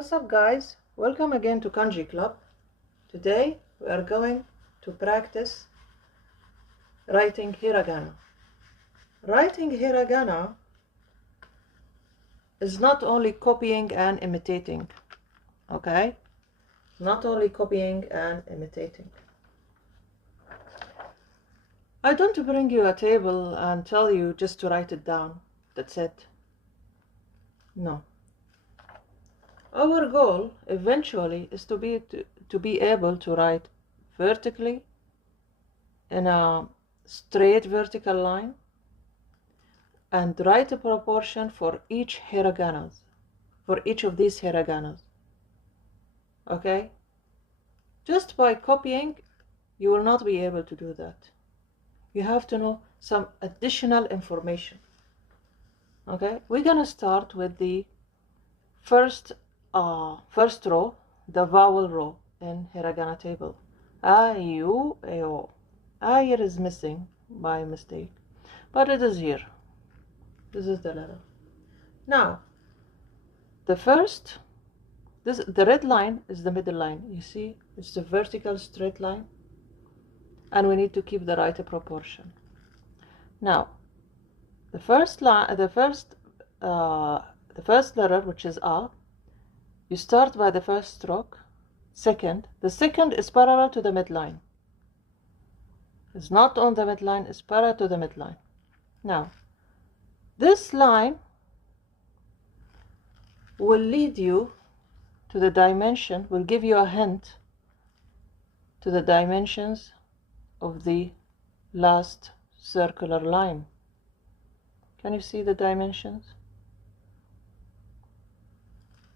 What's up, guys? Welcome again to Kanji Club. Today we are going to practice writing hiragana. Writing hiragana is not only copying and imitating, okay? Not only copying and imitating. I don't bring you a table and tell you just to write it down. That's it. No. Our goal eventually is to be able to write vertically in a straight vertical line and write a proportion for each hiragana, for each of these hiraganas. Okay? Just by copying, you will not be able to do that. You have to know some additional information. Okay? We're gonna start with the first row, the vowel row in hiragana table. A, U, A, O. A here is missing by mistake, but it is here. This is the letter. Now, the red line is the middle line. You see, it's the vertical straight line, and we need to keep the right proportion. Now, the first letter, which is A, you start by the first stroke. The second is parallel to the midline. It's not on the midline, it's parallel to the midline. Now, this line will lead you to the dimension, will give you a hint to the dimensions of the last circular line. Can you see the dimensions?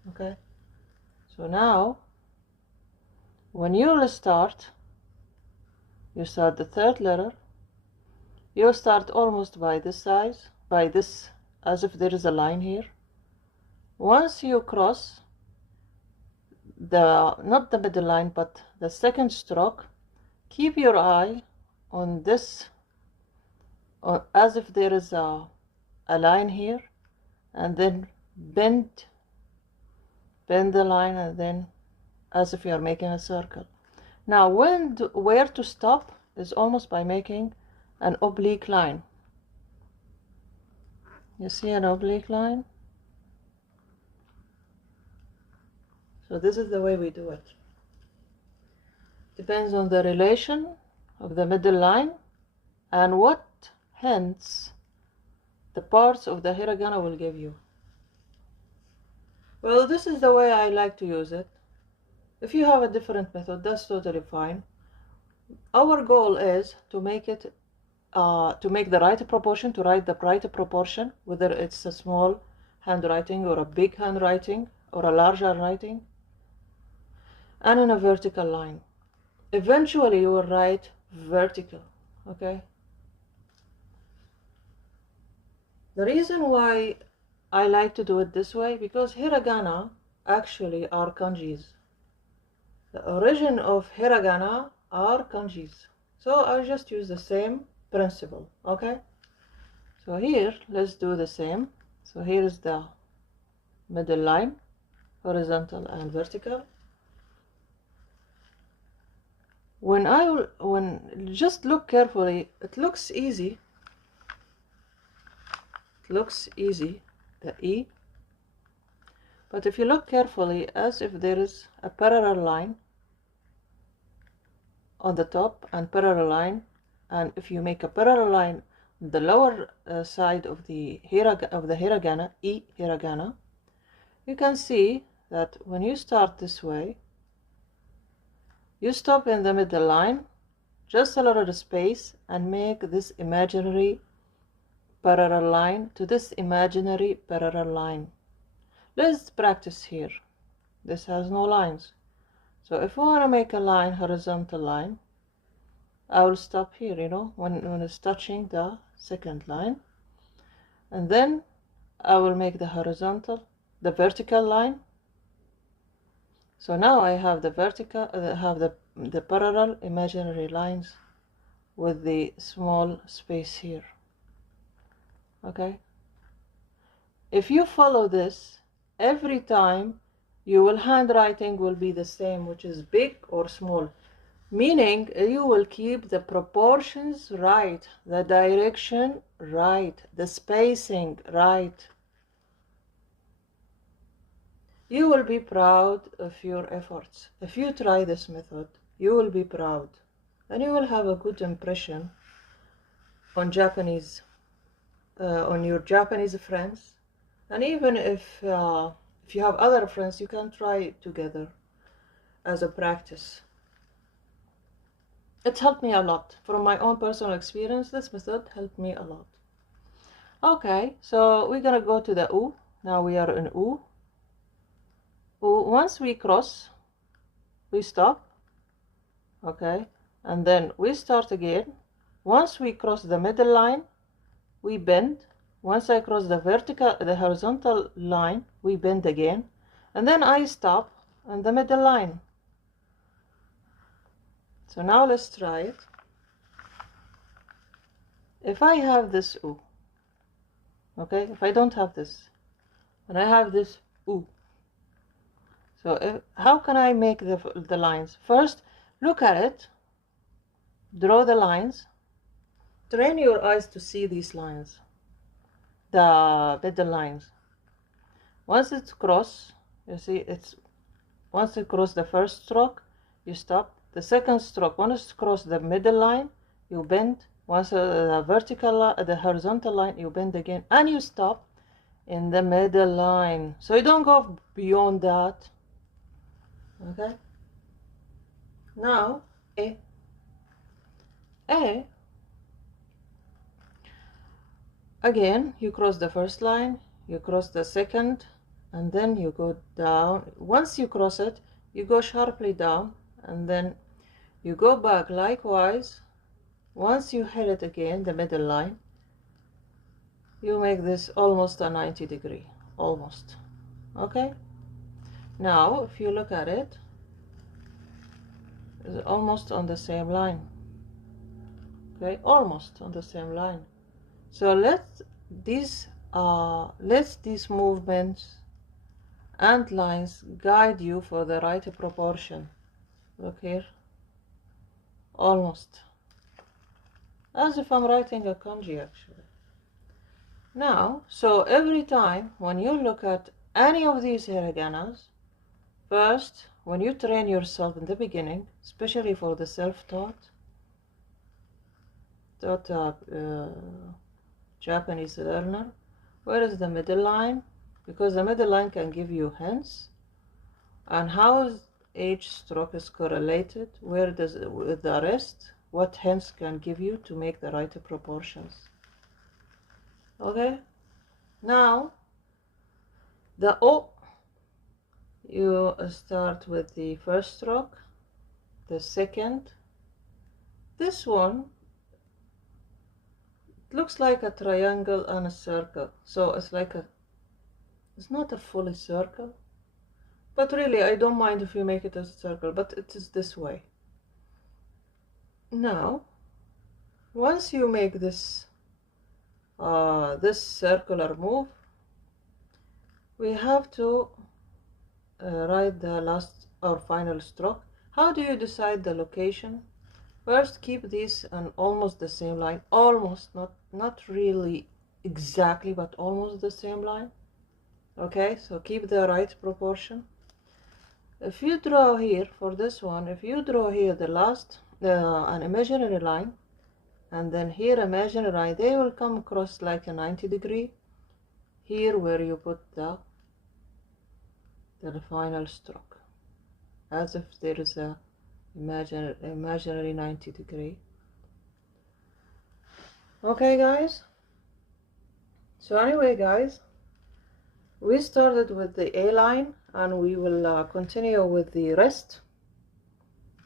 Okay. So now, when you will start, you start the third letter, you start almost by this size, by this, as if there is a line here. Once you cross not the middle line, but the second stroke, keep your eye on this, as if there is a line here, and then bend the line, and then as if you are making a circle. Now, where to stop is almost by making an oblique line. You see an oblique line? So this is the way we do it. Depends on the relation of the middle line and what hints the parts of the hiragana will give you. Well, this is the way I like to use it. If you have a different method, that's totally fine. Our goal is to make it, to make the right proportion, to write the right proportion, whether it's a small handwriting or a big handwriting or a larger handwriting, and in a vertical line. Eventually, you will write vertical, okay? The reason why I like to do it this way, because hiragana actually are kanjis. The origin of hiragana are kanjis. So I'll just use the same principle, okay? So here, let's do the same. So here is the middle line, horizontal and vertical. Just look carefully, it looks easy. It looks easy, the E. But if you look carefully, as if there is a parallel line on the top and parallel line, and if you make a parallel line on the lower side of the hiragana, E hiragana, you can see that when you start this way, you stop in the middle line, just a little space, and make this imaginary parallel line to this imaginary parallel line. Let's practice here. This has no lines. So if I want to make a line, horizontal line, I will stop here, you know, when it's touching the second line. And then I will make the vertical line. So now I have the vertical, the parallel imaginary lines with the small space here. Okay? If you follow this, every time Your handwriting will be the same, which is big or small, meaning you will keep the proportions right, the direction right, the spacing right. You will be proud of your efforts. If you try this method, you will be proud, and you will have a good impression on Japanese, on your Japanese friends. And even if you have other friends, you can try it together as a practice. It helped me a lot. From my own personal experience, this method helped me a lot. Okay, so we're gonna go to the U. Now we are in U. Once we cross, we stop. Okay, and then we start again. Once we cross the middle line, we bend. Once I cross the horizontal line, we bend again, and then I stop on the middle line. So now let's try it. If I have this U, okay, if I don't have this, and I have this U, so how can I make the lines? First, look at it, draw the lines, train your eyes to see these lines, the middle lines. Once it's crossed, you see once you cross the first stroke, you stop. The second stroke, once you cross the middle line, you bend. Once the horizontal line, you bend again, and you stop in the middle line. So you don't go beyond that. Okay. Now A. Again, you cross the first line, you cross the second, and then you go down. Once you cross it, you go sharply down, and then you go back likewise. Once you hit it again, the middle line, you make this almost a 90 degree, almost. Okay. Now, if you look at it, it's almost on the same line. Okay, almost on the same line. So let these movements and lines guide you for the right proportion. Look here, almost, as if I'm writing a kanji actually. Now, so every time when you look at any of these hiraganas, first, when you train yourself in the beginning, especially for the self-taught Japanese learner, where is the middle line? Because the middle line can give you hints and how each stroke is correlated, where does it, with the rest, what hints can give you to make the right proportions. Okay, now the O, you start with the first stroke, the second. This one looks like a triangle and a circle, so it's not a fully circle, but really I don't mind if you make it a circle, but it is this way. Now once you make this circular move, we have to write the last or final stroke. How do you decide the location? First, keep these on almost the same line, almost, not really exactly, but almost the same line. Okay, so keep the right proportion. If you draw here for this one, if you draw here the last an imaginary line, and then here imaginary line, they will come across like a 90 degree. Here where you put the final stroke, as if there is a imaginary 90 degree. Okay guys, so anyway guys, we started with the A line and we will continue with the rest.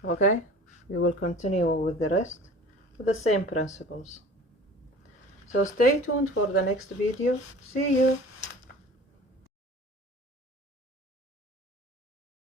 Okay, we will continue with the rest with the same principles. So stay tuned for the next video. See you.